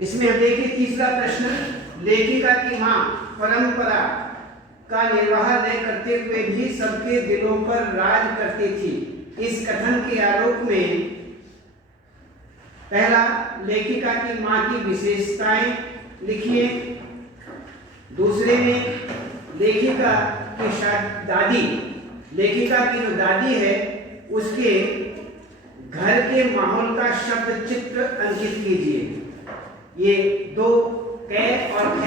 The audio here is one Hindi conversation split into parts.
इसमें हम देखिए तीसरा प्रश्न, लेखिका की मां परंपरा का निर्वाह न करते हुए भी सबके दिलों पर राज करती थी। इस कथन के आलोक में पहला, लेखिका की मां की विशेषताएं लिखिए। दूसरे में लेखिका की दादी, लेखिका की जो दादी है उसके घर के माहौल का शब्द चित्र अंकित कीजिए। ये दो कै और ख,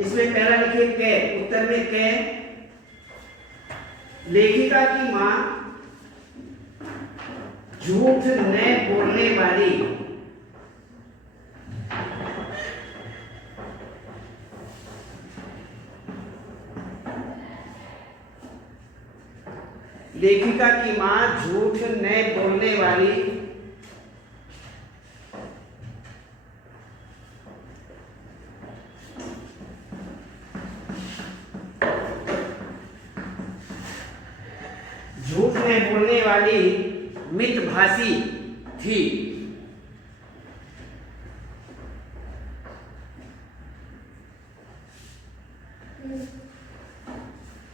इसमें पहला लिखिए कै, उत्तर में कै। लेखिका की मां झूठ न बोलने वाली, लेखिका की मां झूठ न बोलने वाली, झूठ न बोलने वाली मितभाषी थी।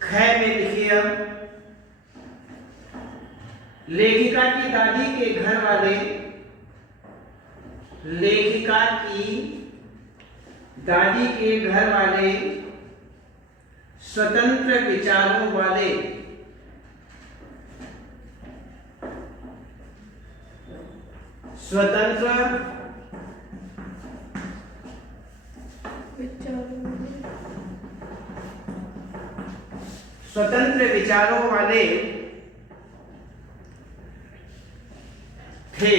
ख में लिखिए अब, लेखिका की दादी के घर वाले, लेखिका की दादी के घर वाले स्वतंत्र विचारों वाले, स्वतंत्र विचारों वाले थे।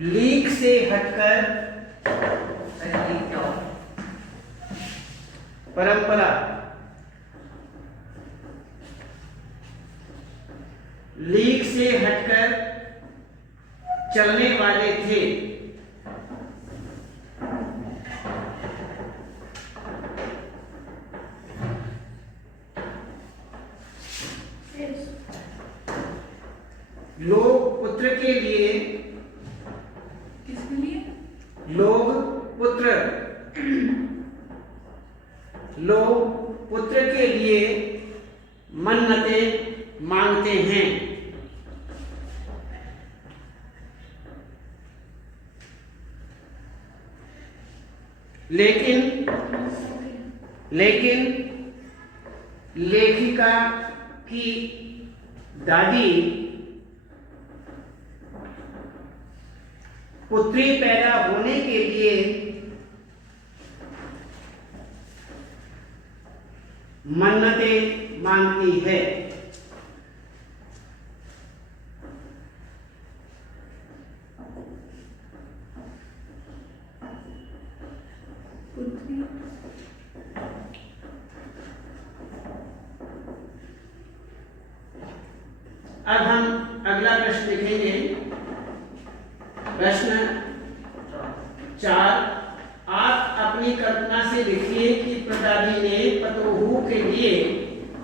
लीक से हटकर परंपरा, लीक से हटकर चलने वाले थे। लोग पुत्र के लिए, किसके लिए? लोग पुत्र, लोग पुत्र के लिए मन्नतें मांगते हैं। लेकिन लेखिका की दादी पुत्री पैदा होने के लिए मन्नतें मांगती है। अब हम अगला प्रश्न लिखेंगे। प्रश्न 4, आप अपनी कल्पना से लिखिए कि प्रदादी ने पतोहू के लिए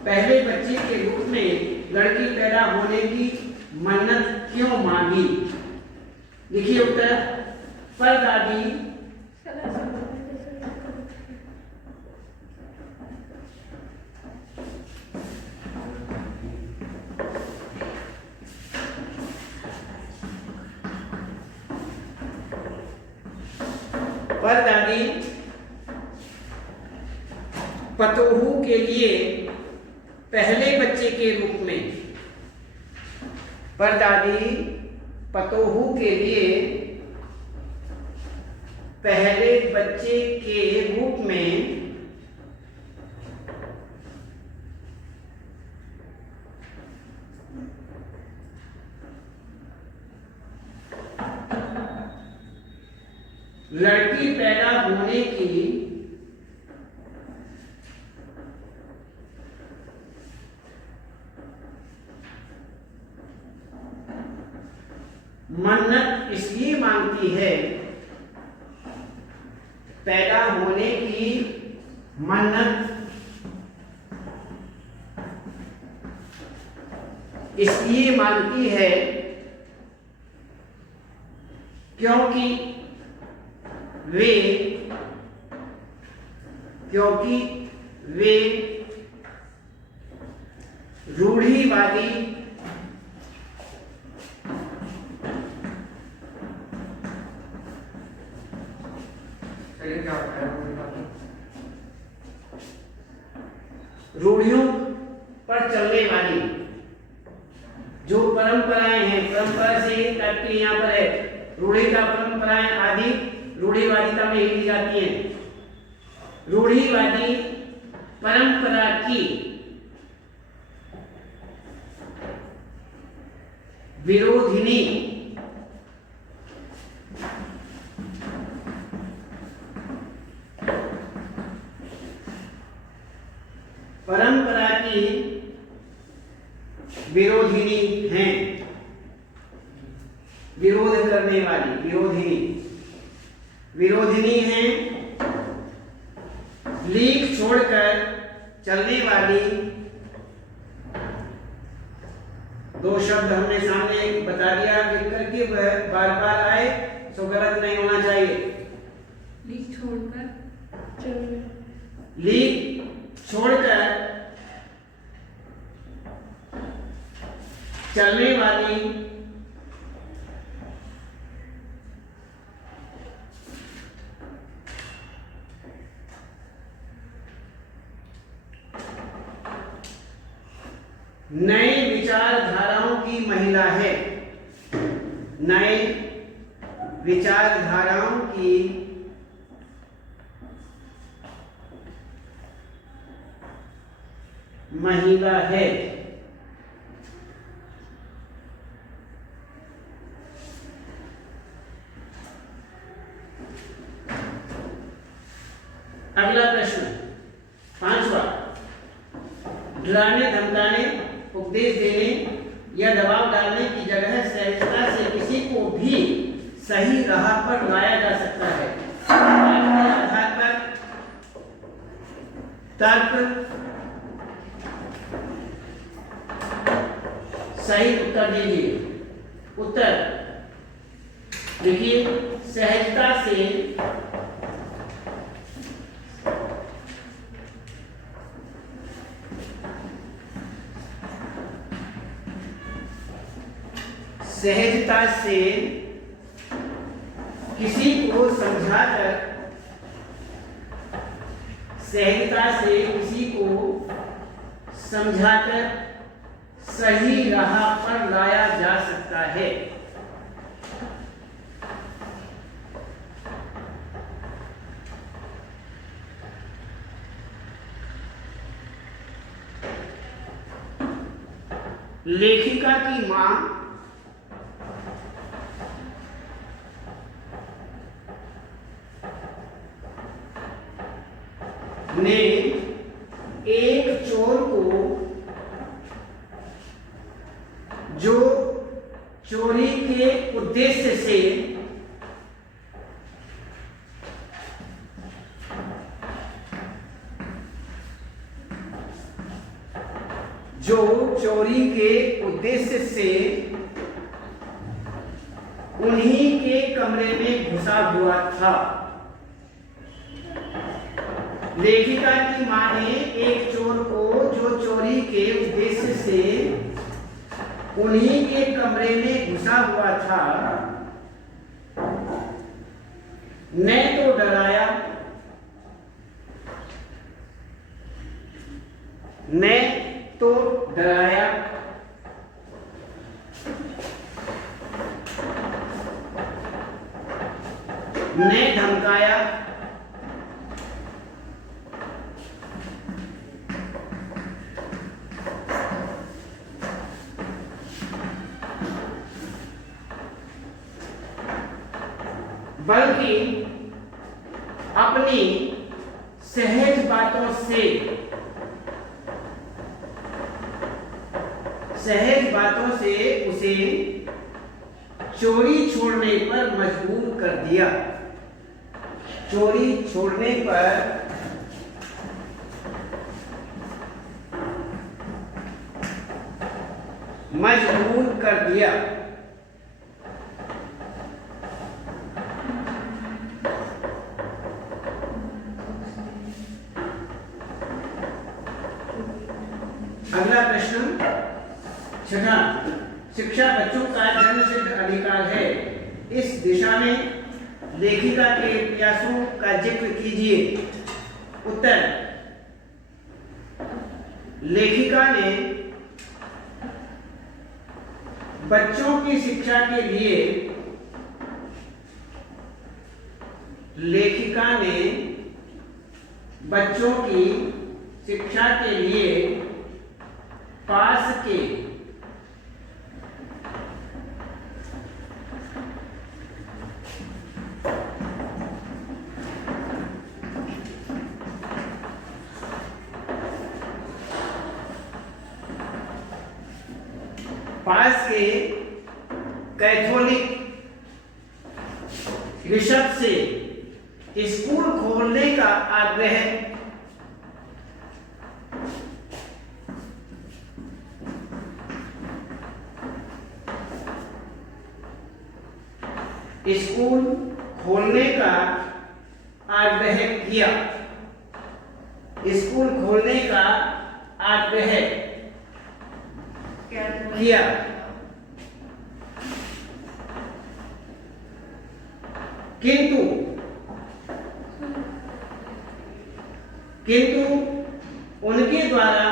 पहले बच्चे के रूप में लड़की पैदा होने की मन्नत क्यों मांगी। लिखिए उत्तर, परदादी पतोहू के लिए पहले बच्चे के रूप में, परदादी पतोहू के लिए पहले बच्चे के रूप में लड़की पैदा होने की मन्नत इसलिए मांगती है, पैदा होने की मन्नत इसलिए मांगती है क्योंकि वे रूढ़िवादी रूढ़ियों पर चलने वाली जो परंपराएं हैं, परंपरा से तात्पर्य यहाँ पर है रूढ़ी का, परंपराएं आदि रूढ़िवादिता में ली जाती हैं। रूढ़िवादी परंपरा की विरोधिनी परंपरा की विरोधिनी हैं, विरोध करने वाली विरोधिनी हैं। लीक छोड़कर चलने वाली, दो शब्द हमने सामने बता दिया, लिख करके बार बार आए तो गलत नहीं होना चाहिए। लीक छोड़कर चलने वाली नए विचारधाराओं की महिला है। नए विचारधाराओं की महिला है। अगला प्रश्न 5वां, डराने धमकाने, उपदेश देने या दबाव डालने की जगह सहजता से किसी को भी सही राह पर लाया जा सकता है। आधार पर तर्क सही उत्तर दीजिए। उत्तर देखिए, सहजता से किसी को समझाकर सही राह पर लाया जा सकता है। लेखिका की मां ने एक चोर को जो चोरी के उद्देश्य से उन्हीं के कमरे में घुसा हुआ था। लेखिका की मां ने एक चोर को जो चोरी के उद्देश्य से उन्हीं के कमरे में घुसा हुआ था न तो डराया न धमकाया बल्कि अपनी सहज बातों से उसे चोरी छोड़ने पर मजबूर कर दिया। चोरी छोड़ने पर मजबूर कर दिया। छठा, शिक्षा बच्चों का जन्मसिद्ध अधिकार है। इस दिशा में लेखिका के प्रयासों का जिक्र कीजिए। उत्तर, लेखिका ने बच्चों की शिक्षा के लिए बच्चों की शिक्षा के लिए पास के कैथोलिक बिशप से स्कूल खोलने का आग्रह किया। स्कूल खोलने का आग्रह किया। किंतु उनके द्वारा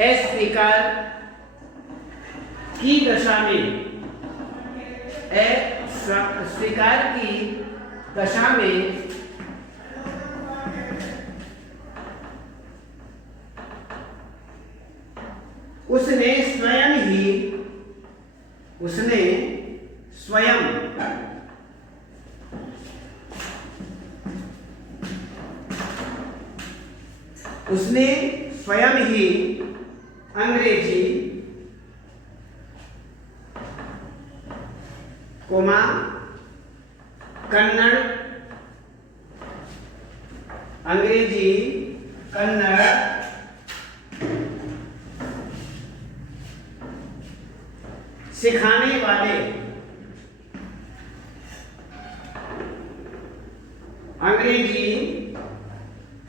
अस्वीकार की दशा में उसने स्वयं ही अंग्रेजी, कन्नड़ सिखाने वाले अंग्रेजी,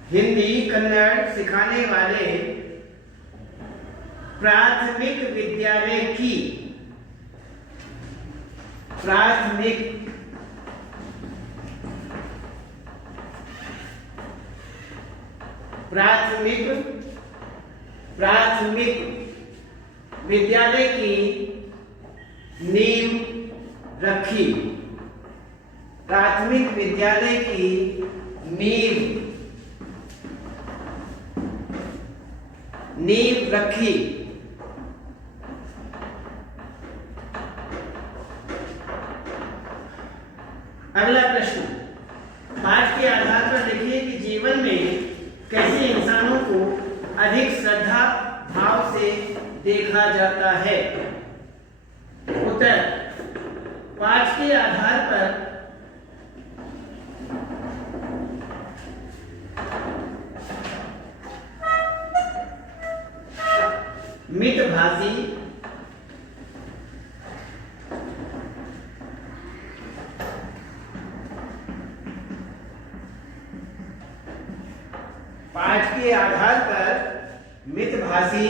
हिंदी, कन्नड़ सिखाने वाले प्राथमिक विद्यालय की नींव रखी। प्राथमिक विद्यालय की नींव रखी। अगला प्रश्न, पाठ के आधार पर लिखिए कि जीवन में कैसे इंसानों को अधिक श्रद्धा भाव से देखा जाता है। उत्तर, पाठ के आधार पर मितभाषी, पाठ के आधार पर मितभाषी,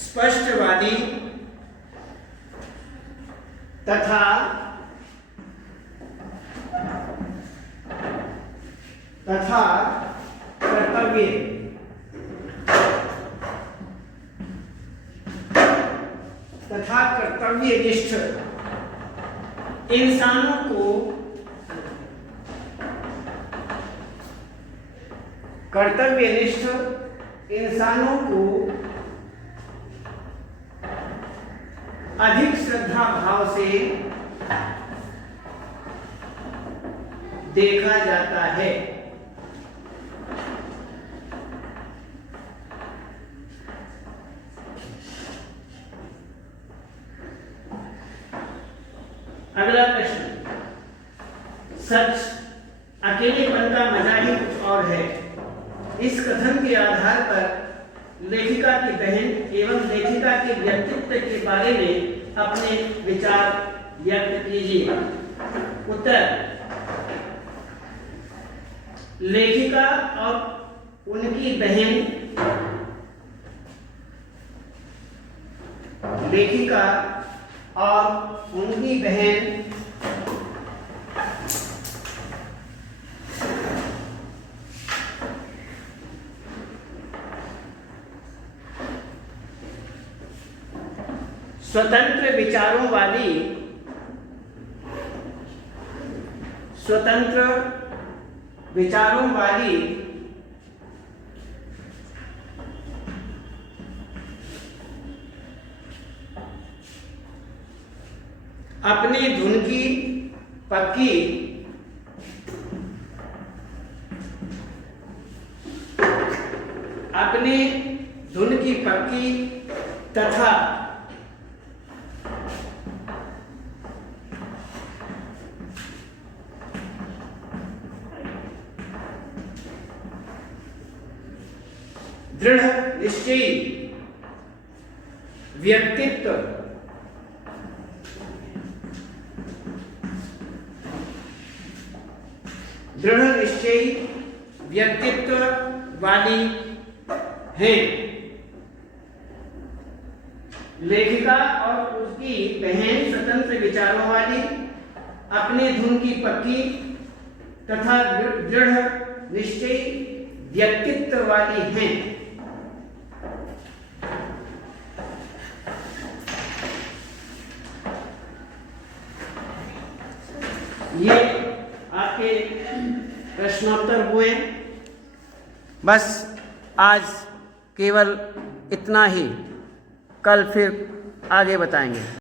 स्पष्टवादी तथा कर्तव्यनिष्ठ इंसानों को अधिक श्रद्धा भाव से देखा जाता है। अगला प्रश्न, सच अकेलेपन का मजा ही कुछ और है। इस कथन के आधार पर लेखिका की बहन एवं लेखिका के व्यक्तित्व के बारे में अपने विचार व्यक्त कीजिए। उत्तर, लेखिका और उनकी बहन लेखिका और उनकी बहन स्वतंत्र विचारों वाली अपनी धुन की पक्की तथा दृढ़ निश्चयी व्यक्तित्व वाली हैं। लेखिका और उसकी बहन स्वतंत्र विचारों वाली, अपनी धुन की पक्की तथा दृढ़ निश्चयी व्यक्तित्व वाली हैं। ये आपके प्रश्नोत्तर हुए। बस आज केवल इतना ही, कल फिर आगे बताएंगे।